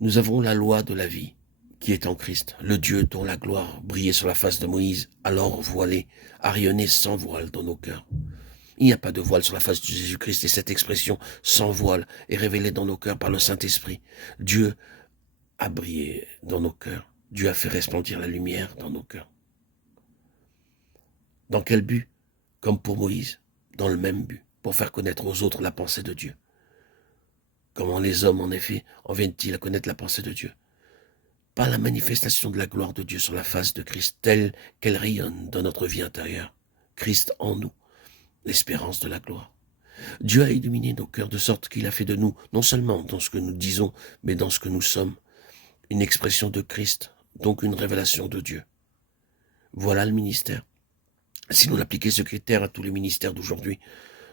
Nous avons la loi de la vie qui est en Christ, le Dieu dont la gloire brillait sur la face de Moïse, alors voilé, a rayonné sans voile dans nos cœurs. Il n'y a pas de voile sur la face de Jésus-Christ et cette expression sans voile est révélée dans nos cœurs par le Saint-Esprit. Dieu a brillé dans nos cœurs. Dieu a fait resplendir la lumière dans nos cœurs. Dans quel but? Comme pour Moïse, dans le même but, pour faire connaître aux autres la pensée de Dieu. Comment les hommes, en effet, en viennent-ils à connaître la pensée de Dieu? Par la manifestation de la gloire de Dieu sur la face de Christ, telle qu'elle rayonne dans notre vie intérieure. Christ en nous, l'espérance de la gloire. Dieu a illuminé nos cœurs de sorte qu'il a fait de nous, non seulement dans ce que nous disons, mais dans ce que nous sommes, une expression de Christ, donc une révélation de Dieu. Voilà le ministère. Si nous appliquions ce critère à tous les ministères d'aujourd'hui,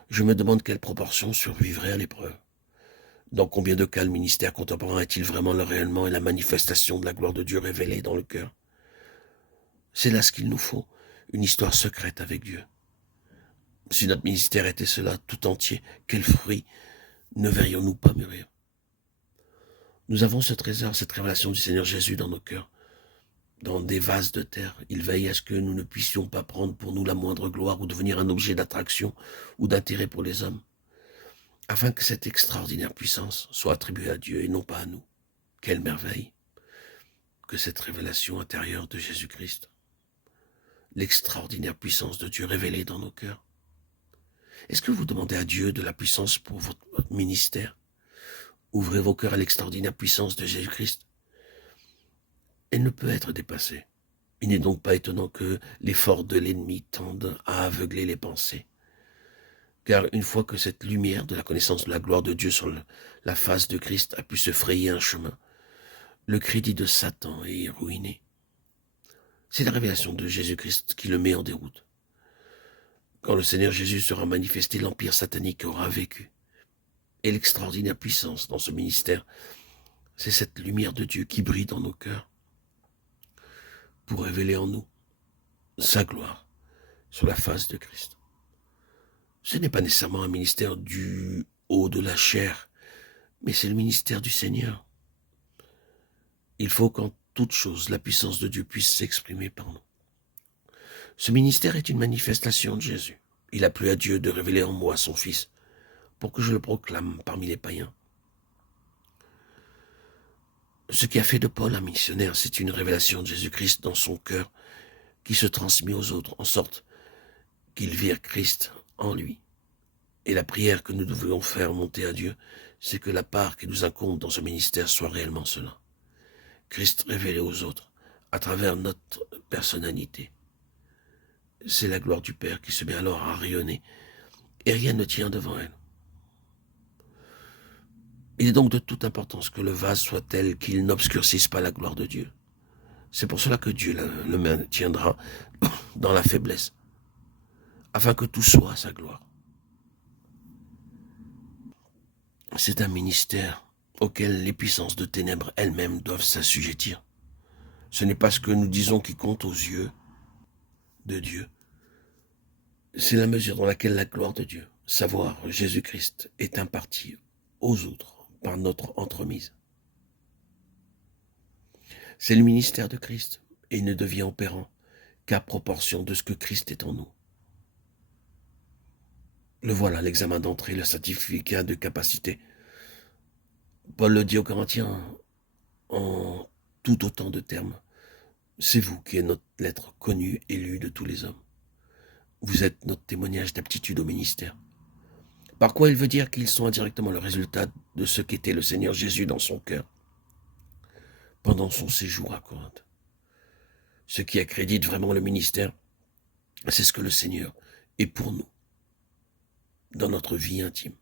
je me demande quelle proportion survivrait à l'épreuve. Dans combien de cas le ministère contemporain est-il vraiment le réellement et la manifestation de la gloire de Dieu révélée dans le cœur? C'est là ce qu'il nous faut, une histoire secrète avec Dieu. Si notre ministère était cela tout entier, quel fruit ne verrions-nous pas mûrir? Nous avons ce trésor, cette révélation du Seigneur Jésus dans nos cœurs, dans des vases de terre. Il veille à ce que nous ne puissions pas prendre pour nous la moindre gloire ou devenir un objet d'attraction ou d'intérêt pour les hommes, afin que cette extraordinaire puissance soit attribuée à Dieu et non pas à nous. Quelle merveille que cette révélation intérieure de Jésus-Christ, l'extraordinaire puissance de Dieu révélée dans nos cœurs. Est-ce que vous demandez à Dieu de la puissance pour votre ministère? Ouvrez vos cœurs à l'extraordinaire puissance de Jésus-Christ. Elle ne peut être dépassée. Il n'est donc pas étonnant que l'effort de l'ennemi tende à aveugler les pensées. Car une fois que cette lumière de la connaissance de la gloire de Dieu sur la face de Christ a pu se frayer un chemin, le crédit de Satan est ruiné. C'est la révélation de Jésus-Christ qui le met en déroute. Quand le Seigneur Jésus sera manifesté, l'empire satanique aura vécu. Et l'extraordinaire puissance dans ce ministère, c'est cette lumière de Dieu qui brille dans nos cœurs pour révéler en nous sa gloire sur la face de Christ. Ce n'est pas nécessairement un ministère du haut de la chair, mais c'est le ministère du Seigneur. Il faut qu'en toute chose, la puissance de Dieu puisse s'exprimer par nous. Ce ministère est une manifestation de Jésus. Il a plu à Dieu de révéler en moi son Fils, pour que je le proclame parmi les païens. Ce qui a fait de Paul un missionnaire, c'est une révélation de Jésus-Christ dans son cœur, qui se transmet aux autres, en sorte qu'ils virent Christ en lui. Et la prière que nous devons faire monter à Dieu, c'est que la part qui nous incombe dans ce ministère soit réellement cela. Christ révélé aux autres, à travers notre personnalité. C'est la gloire du Père qui se met alors à rayonner, et rien ne tient devant elle. Il est donc de toute importance que le vase soit tel qu'il n'obscurcisse pas la gloire de Dieu. C'est pour cela que Dieu le maintiendra dans la faiblesse, afin que tout soit à sa gloire. C'est un ministère auquel les puissances de ténèbres elles-mêmes doivent s'assujettir. Ce n'est pas ce que nous disons qui compte aux yeux de Dieu. C'est la mesure dans laquelle la gloire de Dieu, savoir Jésus-Christ, est impartie aux autres par notre entremise. C'est le ministère de Christ, et il ne devient opérant qu'à proportion de ce que Christ est en nous. Le voilà, l'examen d'entrée, le certificat de capacité. Paul le dit aux Corinthiens en tout autant de termes. C'est vous qui êtes notre lettre connue et lue de tous les hommes. Vous êtes notre témoignage d'aptitude au ministère. Par quoi il veut dire qu'ils sont indirectement le résultat de ce qu'était le Seigneur Jésus dans son cœur pendant son séjour à Corinthe. Ce qui accrédite vraiment le ministère, c'est ce que le Seigneur est pour nous dans notre vie intime.